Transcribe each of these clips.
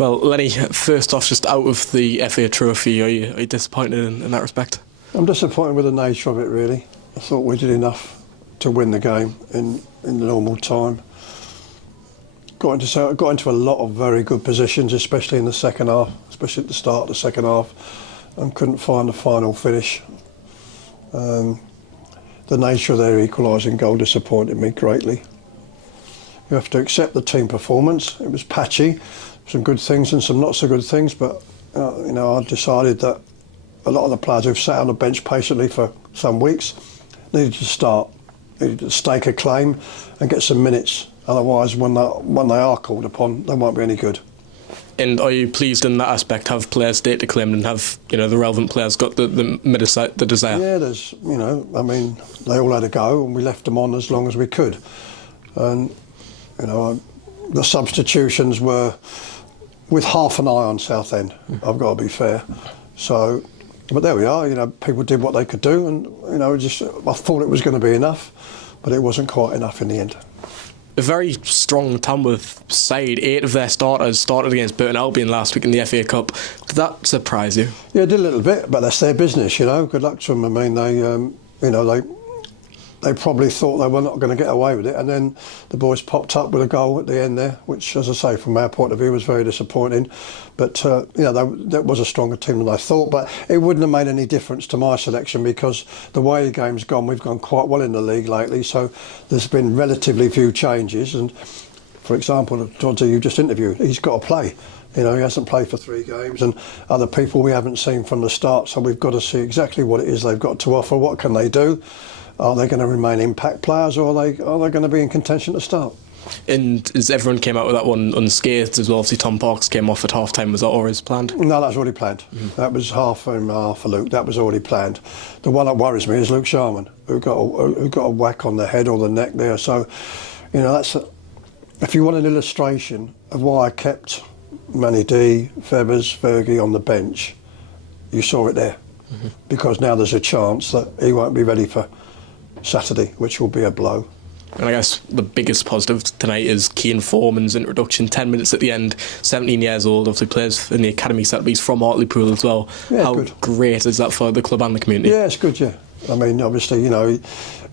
Well, Lennie, first off, just out of the FA Trophy, are you disappointed in that respect? I'm disappointed with the nature of it, really. I thought we did enough to win the game in the normal time. Got into a lot of very good positions, especially in the second half, especially at the start of the second half, and couldn't find the final finish. The nature of their equalising goal disappointed me greatly. You have to accept the team performance. It was patchy, some good things and some not so good things, but I decided that a lot of the players who've sat on the bench patiently for some weeks needed to start, needed to stake a claim and get some minutes. Otherwise, when they are called upon, they won't be any good. And are you pleased in that aspect? Have players stayed claimed and have the relevant players got the desire? Yeah, they all had a go and we left them on as long as we could. And the substitutions were with half an eye on Southend. I've got to be fair. So, but there we are. People did what they could do, and I thought it was going to be enough, but it wasn't quite enough in the end. A very strong Tamworth side. 8 of their starters started against Burton Albion last week in the FA Cup. Did that surprise you? Yeah, it did a little bit, but that's their business. Good luck to them. I mean, they probably thought they were not going to get away with it, and then the boys popped up with a goal at the end there, which, as I say, from our point of view, was very disappointing. But that was a stronger team than I thought. But it wouldn't have made any difference to my selection because the way the game's gone, we've gone quite well in the league lately. So there's been relatively few changes. And for example, Dodgy, you just interviewed, he's got to play. He hasn't played for 3 games, and other people we haven't seen from the start. So we've got to see exactly what it is they've got to offer. What can they do? Are they going to remain impact players, or are they going to be in contention to start? And as everyone came out with that one unscathed as well, obviously Tom Parks came off at half-time. Was that always planned? No, that was already planned. That was half and half for Luke. That was already planned. The one that worries me is Luke Sharman, who got a whack on the head or the neck there. So, if you want an illustration of why I kept Manny D, Feathers, Fergie on the bench, you saw it there. Because now there's a chance that he won't be ready for Saturday, which will be a blow. And I guess the biggest positive tonight is Keane Foreman's introduction, 10 minutes at the end, 17 years old, obviously plays in the academy set, but he's from Hartlepool as well. Yeah, how good. Great is that for the club and the community? Yeah, it's good, yeah. I mean, obviously,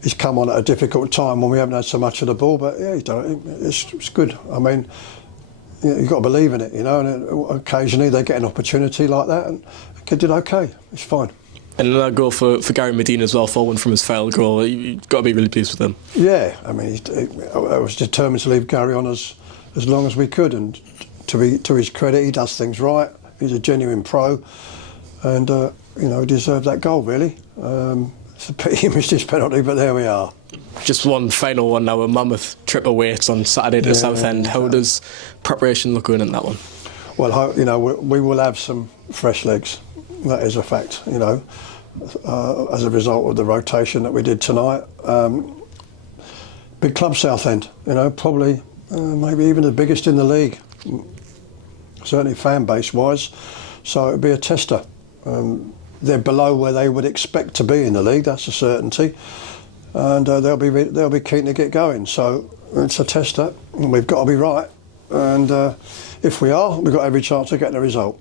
he's come on at a difficult time when we haven't had so much of the ball, but yeah, it's good. I mean, you've got to believe in it, and occasionally they get an opportunity like that, and the kid did okay. It's fine. And another goal for Gary Medina as well, following from his failed goal. You've got to be really pleased with him. Yeah, I mean, I was determined to leave Gary on as long as we could, and to his credit, he does things right. He's a genuine pro, and he deserved that goal, really. It's a pity he missed his penalty, but there we are. Just one final one now, a mammoth trip away on Saturday to Southend. How does preparation look going in that one? Well, we will have some fresh legs. That is a fact, as a result of the rotation that we did tonight. Big club Southend, probably maybe even the biggest in the league, certainly fan base wise. So it'll be a tester. They're below where they would expect to be in the league, that's a certainty, and they'll be keen to get going. So it's a tester, and we've got to be right. And if we are, we've got every chance of getting a result.